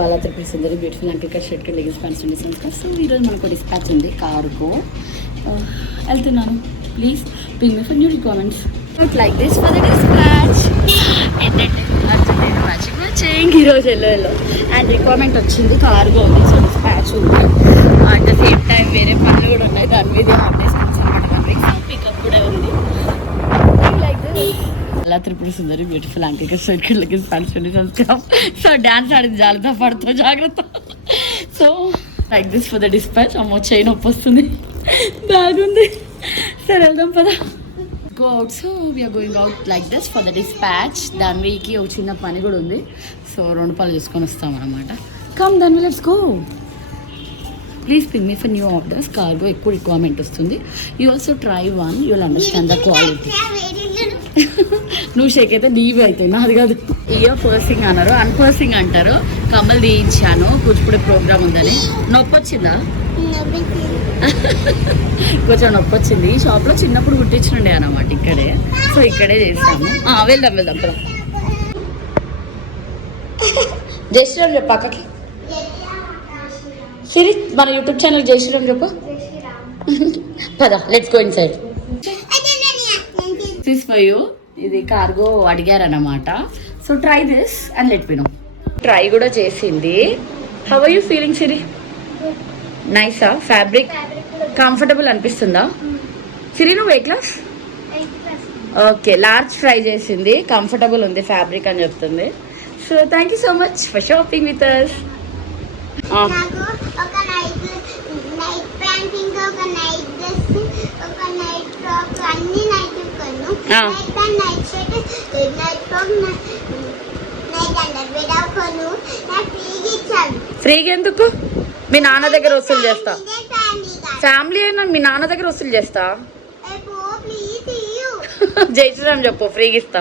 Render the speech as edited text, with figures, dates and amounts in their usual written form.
చాలా తెప్పిస్తుంది beautiful uncle cut shirt leggings pants ఉండి సంస్కార్. సో ఈరోజు మనకు డిస్పాచ్ ఉంది కార్గో. వెళ్తున్నాను. Please ping me for new requirements like this for the dispatch. ఏంటంటే మ్యాచింగ్ ఈరోజు ఎల్లో అండ్ రిక్వైర్మెంట్ వచ్చింది కార్గో ఉంది. సో డిస్పాచ్ ఉంది. అట్ ద సేమ్ టైం వేరే పనులు కూడా ఉన్నాయి. దాని మీద హాలిడేస్ అనమాట. దాని పికప్ కూడా ఉంది. లైక్ దిస్ అలా Tripura Sundari beautiful ankle shirt leggings pants ఉండి సంస్కార్. సో డాన్స్ ఆడింది జాగ్రత్త పడుతూ జాగ్రత్త. So like this for the dispatch. అమ్మో చైన్ నొప్పి వస్తుంది. బ్యాగ్ ఉంది. సరే వెళ్దాం పదా. Go out. So we're going out like this for the dispatch. దాని వీకి ఒక చిన్న పని కూడా ఉంది. సో 2 పనులు చూసుకొని వస్తాం అనమాట. Come then we let's go. Please ping me for new orders. Cargo ఎక్కువ రిక్వైర్మెంట్ వస్తుంది. You also try one. You will understand the quality. నువ్వు షేక్ అయితే నీవి అవుతాయి, నాది కాదు. ఇయో పర్సింగ్ అన్నారు, అన్పర్సింగ్ అంటారు. కమ్మలు తీయించాను కూచిపూడి ప్రోగ్రామ్ ఉందని. నొప్పి వచ్చిందా? కొంచెం నొప్పి వచ్చింది. ఈ షాప్లో చిన్నప్పుడు కుట్టించుండే అనమాట ఇక్కడే. సో ఇక్కడే చేస్తాము. వెళ్దాం వెళ్దాం పద. జై శ్రీరామ్ చెప్పు పక్కకి. సిరి మన యూట్యూబ్ ఛానల్ జై శ్రీరామ్ చెప్పు. పద let's go inside. This for you. ఇది కార్గో అడిగారనమాట. So try this and let me know. Try కూడా చేసింది. How are you feeling Siri? నైసా? ఫ్యాబ్రిక్ కంఫర్టబుల్ అనిపిస్తుందా? సిరి నువ్వు ఏ క్లాస్? ఓకే, లార్జ్ ట్రై చేసింది. కంఫర్టబుల్ ఉంది ఫ్యాబ్రిక్ అని చెప్తుంది. So thank you so much for shopping with us. ఫ్రీగా ఎందుకు? మీ నాన్న దగ్గర వసూలు చేస్తా. ఫ్యామిలీ అయినా మీ నాన్న దగ్గర వసూలు చేస్తా. జై శ్రీరామ్ చెప్పు, ఫ్రీగా ఇస్తా.